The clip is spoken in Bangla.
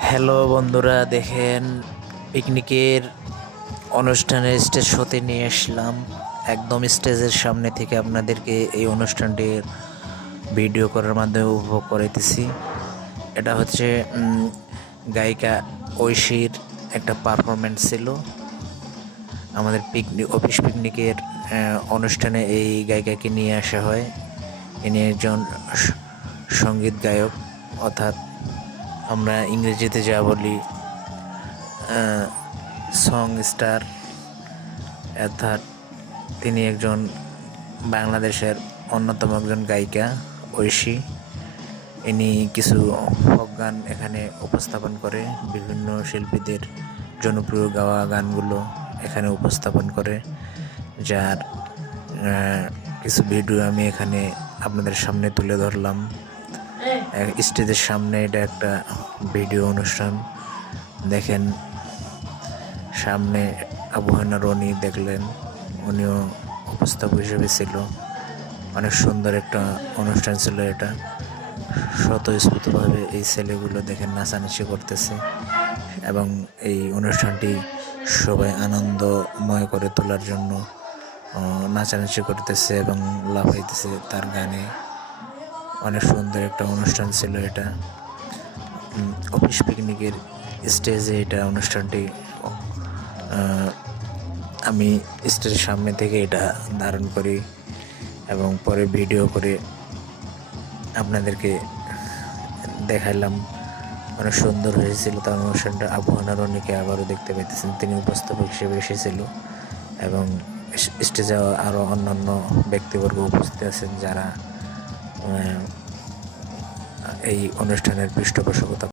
হ্যালো বন্ধুরা, দেখেন পিকনিকের অনুষ্ঠানের স্টেজ শোতে নিয়ে আসলাম। একদম স্টেজের সামনে থেকে আপনাদেরকে এই অনুষ্ঠানটির ভিডিও করার মাধ্যমে উপভোগ করাইতেছি। এটা হচ্ছে গায়িকা ঐশীর একটা পারফরমেন্স ছিল। আমাদের অফিস পিকনিকের অনুষ্ঠানে এই গায়িকাকে নিয়ে আসা হয়। ইনি একজন সঙ্গীত গায়ক, অর্থাৎ আমরা ইংরেজিতে যা বলি সং স্টার। অর্থাৎ তিনি একজন বাংলাদেশের অন্যতম একজন গায়িকা ঐশী। ইনি কিছু ফোক গান এখানে উপস্থাপন করে, বিভিন্ন শিল্পীদের জনপ্রিয় গাওয়া গানগুলো এখানে উপস্থাপন করে, যার কিছু ভিডিও আমি এখানে আপনাদের সামনে তুলে ধরলাম। স্টেজের সামনে এটা একটা ভিডিও অনুষ্ঠান। দেখেন সামনে আবহাওয়া রনি দেখলেন, উনিও উপস্থাপক হিসেবে ছিল। অনেক সুন্দর একটা অনুষ্ঠান ছিল এটা। স্বতঃস্ফূর্তভাবে এই ছেলেগুলো দেখেন নাচানাচি করতেছে এবং এই অনুষ্ঠানটি সবাই আনন্দময় করে তোলার জন্য নাচানাচি করতেছে এবং লাফাইতেছে তার গানে। অনেক সুন্দর একটা অনুষ্ঠান ছিল এটা। অফিস পিকনিকের স্টেজে এটা অনুষ্ঠানটি আমি স্টেজের সামনে থেকে এটা ধারণ করি এবং পরে ভিডিও করে আপনাদেরকে দেখাইলাম। অনেক সুন্দর হয়েছিল তার অনুষ্ঠানটা। আবহাওয়া রনিকে আবারও দেখতে পাইতেছেন, তিনি উপস্থাপক হিসেবে এসেছিল এবং স্টেজে আরও অন্যান্য ব্যক্তিবর্গ উপস্থিত আছেন যারা এই অনুষ্ঠানের পৃষ্ঠপোষকতা